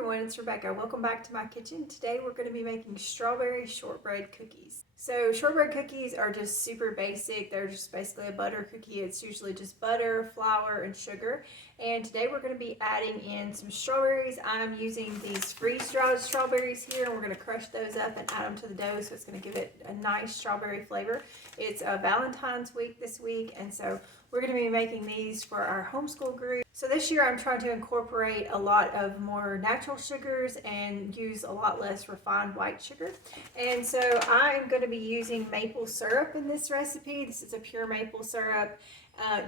everyone, it's Rebecca. Welcome back to my kitchen. Today we're going to be making strawberry shortbread cookies. So shortbread cookies are just super basic. They're just basically a butter cookie. It's usually just butter, flour, and sugar. And today we're going to be adding in some strawberries. I'm using these freeze-dried strawberries here, and we're going to crush those up and add them to the dough, so it's going to give it a nice strawberry flavor. It's Valentine's week this week, and so we're going to be making these for our homeschool group. So this year I'm trying to incorporate a lot of more natural sugars and use a lot less refined white sugar. And so I'm going to be using maple syrup in this recipe. This is a pure maple syrup.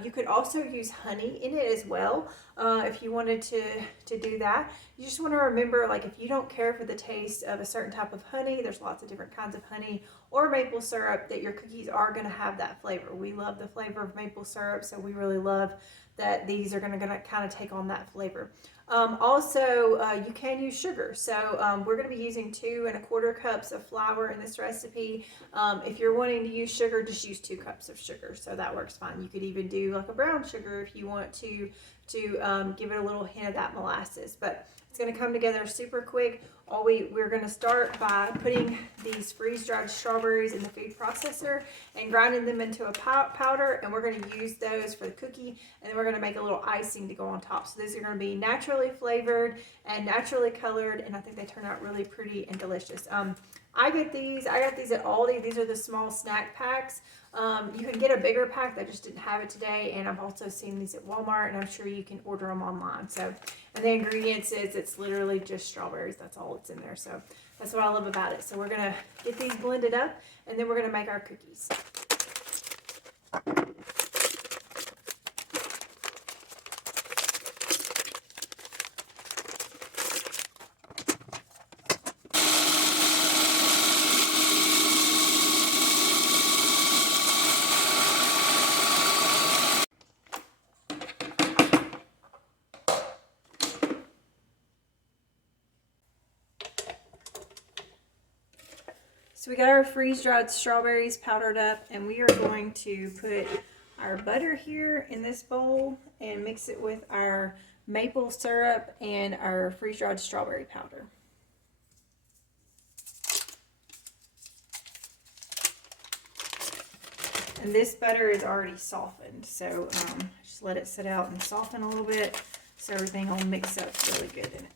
You could also use honey in it as well if you wanted to do that. You just want to remember, like, if you don't care for the taste of a certain type of honey, there's lots of different kinds of honey or maple syrup, that your cookies are going to have that flavor. We love the flavor of maple syrup, so we really love that these are going to kind of take on that flavor. You can use sugar. So we're going to be using 2 1/4 cups of flour in this recipe. If you're wanting to use sugar, just use 2 cups of sugar. So that works fine. You could even do like a brown sugar if you want to give it a little hint of that molasses. But it's going to come together super quick. We're going to start by putting these freeze-dried strawberries in the food processor and grinding them into a powder, and we're going to use those for the cookie, and then we're going to make a little icing to go on top. So these are going to be naturally flavored and naturally colored, and I think they turn out really pretty and delicious. I got these at Aldi. These are the small snack packs. You can get a bigger pack. I just didn't have it today, and I've also seen these at Walmart, and I'm sure you can order them online. So, and the ingredients is it's literally just strawberries. That's all it's in there. So that's what I love about it. So we're gonna get these blended up, and then we're gonna make our cookies. So we got our freeze-dried strawberries powdered up, and we are going to put our butter here in this bowl and mix it with our maple syrup and our freeze-dried strawberry powder. And this butter is already softened, so just let it sit out and soften a little bit so everything will mix up really good in it.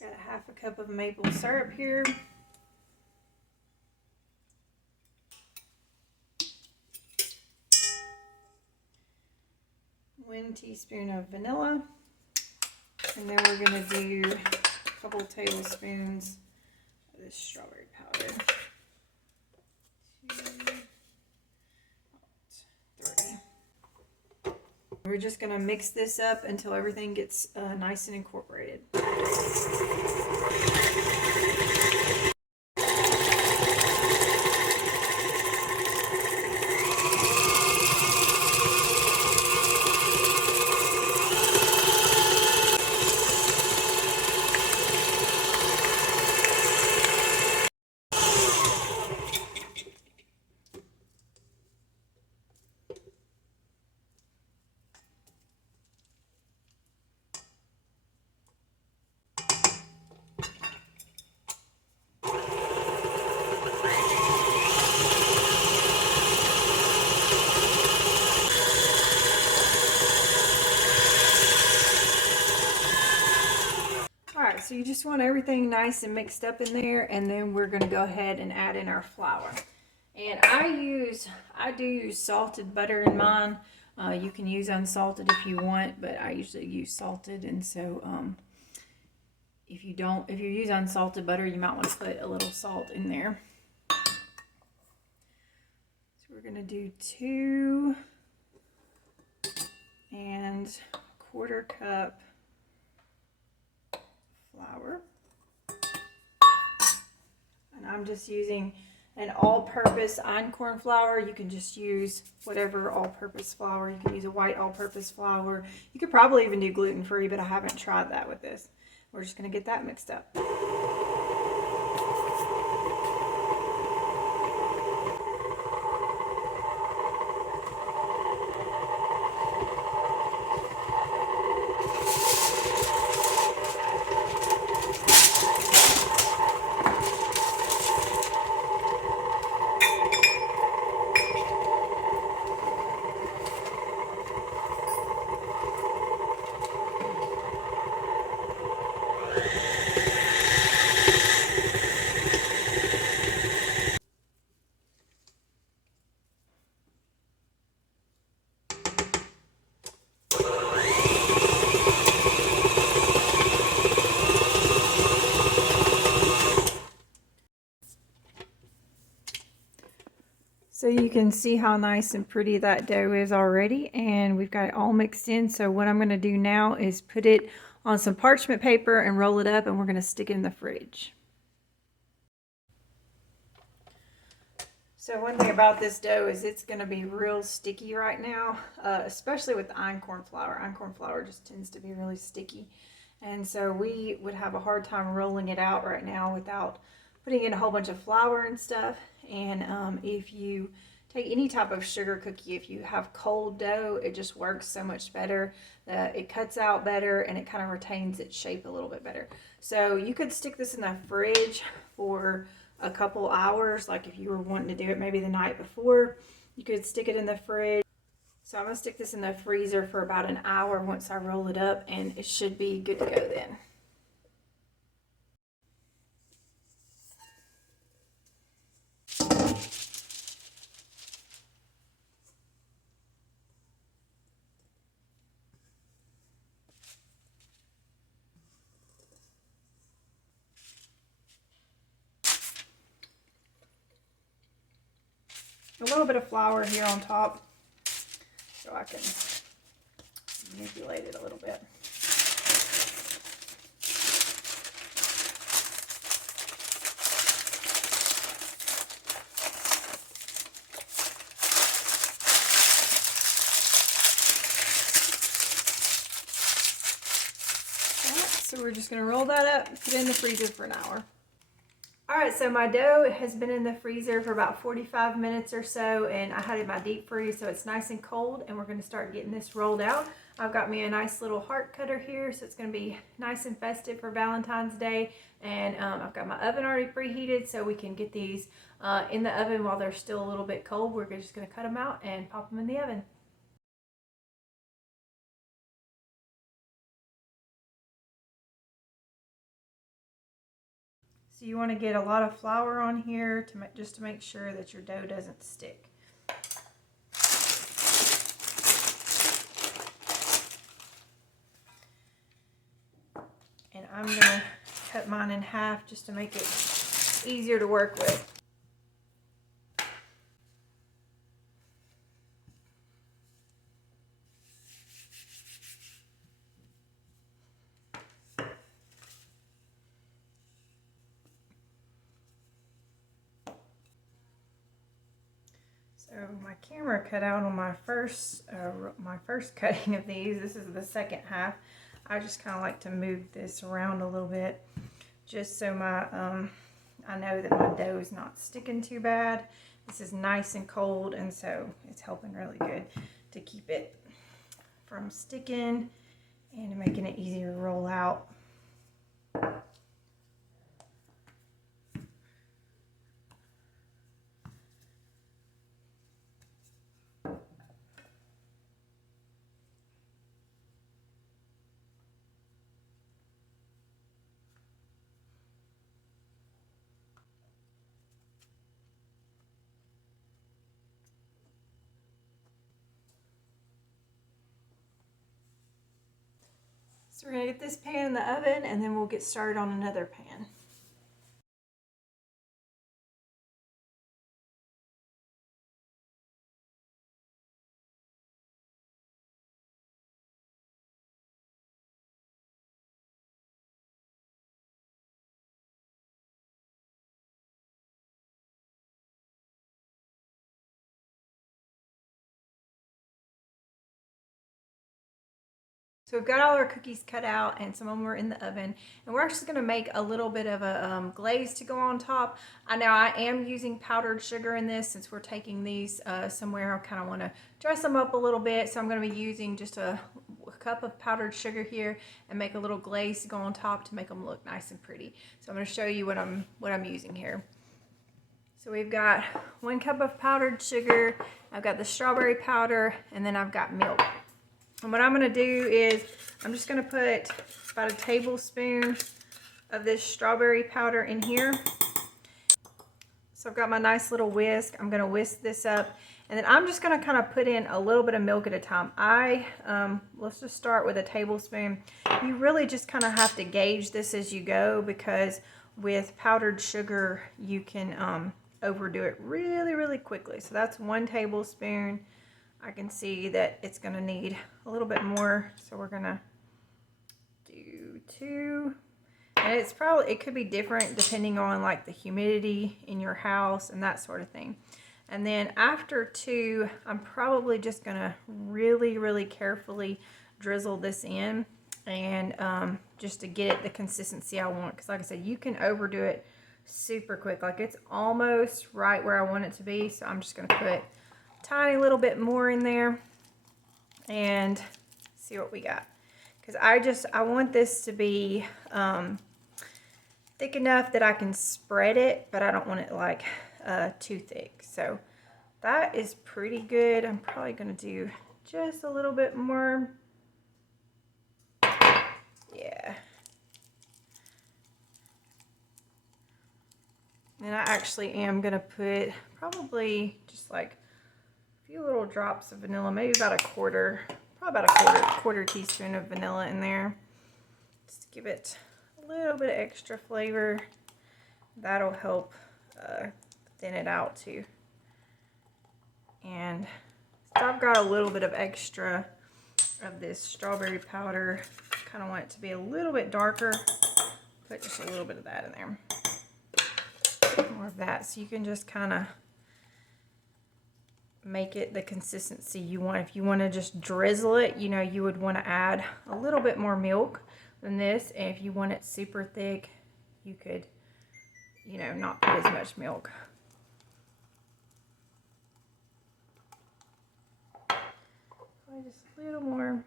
Got a 1/2 cup of maple syrup here. One teaspoon of vanilla. And then we're going to do a couple tablespoons of this strawberry powder. 2, 3. We're just going to mix this up until everything gets nice and incorporated. So you just want everything nice and mixed up in there, and then we're going to go ahead and add in our flour. And I do use salted butter in mine. You can use unsalted if you want, but I usually use salted. And so if you use unsalted butter, you might want to put a little salt in there. So we're going to do 2 1/4 cup flour, and I'm just using an all-purpose Einkorn flour. You can just use whatever all-purpose flour. You can use a white all-purpose flour. You could probably even do gluten-free, but I haven't tried that with this. We're just going to get that mixed up. So you can see how nice and pretty that dough is already, and we've got it all mixed in. So what I'm going to do now is put it on some parchment paper and roll it up, and we're going to stick it in the fridge. So one thing about this dough is it's going to be real sticky right now, especially with the einkorn flour. Einkorn flour just tends to be really sticky, and so we would have a hard time rolling it out right now without putting in a whole bunch of flour and stuff. And if you take any type of sugar cookie, if you have cold dough, it just works so much better. It cuts out better, and it kind of retains its shape a little bit better. So you could stick this in the fridge for a couple hours. Like if you were wanting to do it maybe the night before, you could stick it in the fridge. So I'm going to stick this in the freezer for about an hour once I roll it up, and it should be good to go then. A little bit of flour here on top so I can manipulate it a little bit. So we're just going to roll that up, put it in the freezer for an hour. Alright, so my dough has been in the freezer for about 45 minutes or so, and I had it in my deep freeze, so it's nice and cold, and we're going to start getting this rolled out. I've got me a nice little heart cutter here, so it's going to be nice and festive for Valentine's Day, and I've got my oven already preheated, so we can get these in the oven while they're still a little bit cold. We're just going to cut them out and pop them in the oven. So you want to get a lot of flour on here just to make sure that your dough doesn't stick. And I'm going to cut mine in half just to make it easier to work with. So my camera cut out on my first cutting of these. This is the second half. I just kind of like to move this around a little bit, just so I know that my dough is not sticking too bad. This is nice and cold, and so it's helping really good to keep it from sticking and making it easier to roll out. So we're going to get this pan in the oven, and then we'll get started on another pan. So we've got all our cookies cut out, and some of them are in the oven, and we're actually going to make a little bit of a glaze to go on top. Now I am using powdered sugar in this since we're taking these somewhere. I kind of want to dress them up a little bit, so I'm going to be using just a cup of powdered sugar here and make a little glaze to go on top to make them look nice and pretty. So I'm going to show you what I'm using here. So we've got 1 cup of powdered sugar, I've got the strawberry powder, and then I've got milk. And what I'm going to do is I'm just going to put about a tablespoon of this strawberry powder in here. So I've got my nice little whisk. I'm gonna whisk this up, and then I'm just gonna kind of put in a little bit of milk at a time. Let's just start with a tablespoon. You really just kind of have to gauge this as you go, because with powdered sugar, you can overdo it really, really quickly. So that's 1 tablespoon. I can see that it's gonna need a little bit more, so we're gonna do 2. And it could be different depending on like the humidity in your house and that sort of thing. And then after 2, I'm probably just gonna really, really carefully drizzle this in, and just to get it the consistency I want. Because like I said, you can overdo it super quick. Like it's almost right where I want it to be. So I'm just gonna put a tiny little bit more in there and see what we got. Because I want this to be thick enough that I can spread it, but I don't want it like too thick. So that is pretty good. I'm probably gonna do just a little bit more. Yeah. And I actually am gonna put probably just like a few little drops of vanilla, maybe about a quarter, probably about a quarter teaspoon of vanilla in there. Just to give it a little bit of extra flavor. That'll help thin it out too. And so I've got a little bit of extra of this strawberry powder. Kind of want it to be a little bit darker. Put just a little bit of that in there. More of that, so you can just kind of make it the consistency you want. If you want to just drizzle it, you know, you would want to add a little bit more milk than this. And if you want it super thick, you could, you know, not put as much milk. Just a little more.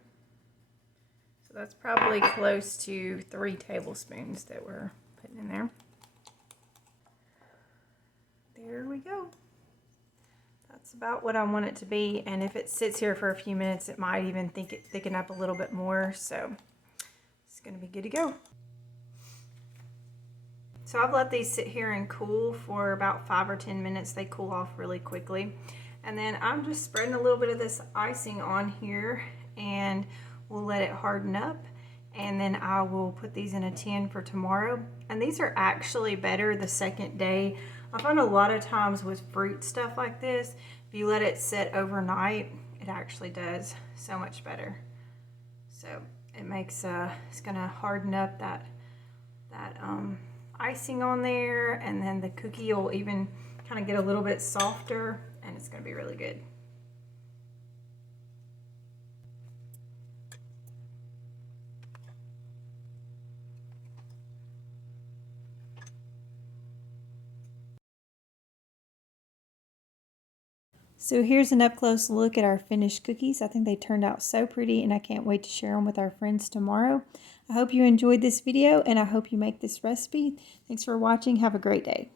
So that's probably close to 3 tablespoons that we're putting in there. There we go. That's about what I want it to be, and if it sits here for a few minutes, it might even thicken up a little bit more, so it's gonna be good to go. So I've let these sit here and cool for about 5 or 10 minutes. They cool off really quickly. And then I'm just spreading a little bit of this icing on here, and we'll let it harden up. And then I will put these in a tin for tomorrow. And these are actually better the second day. I find a lot of times with fruit stuff like this, if you let it sit overnight, it actually does so much better. So it makes, it's gonna harden up that icing on there, and then the cookie will even kind of get a little bit softer, and it's gonna be really good. So here's an up-close look at our finished cookies. I think they turned out so pretty, and I can't wait to share them with our friends tomorrow. I hope you enjoyed this video, and I hope you make this recipe. Thanks for watching. Have a great day.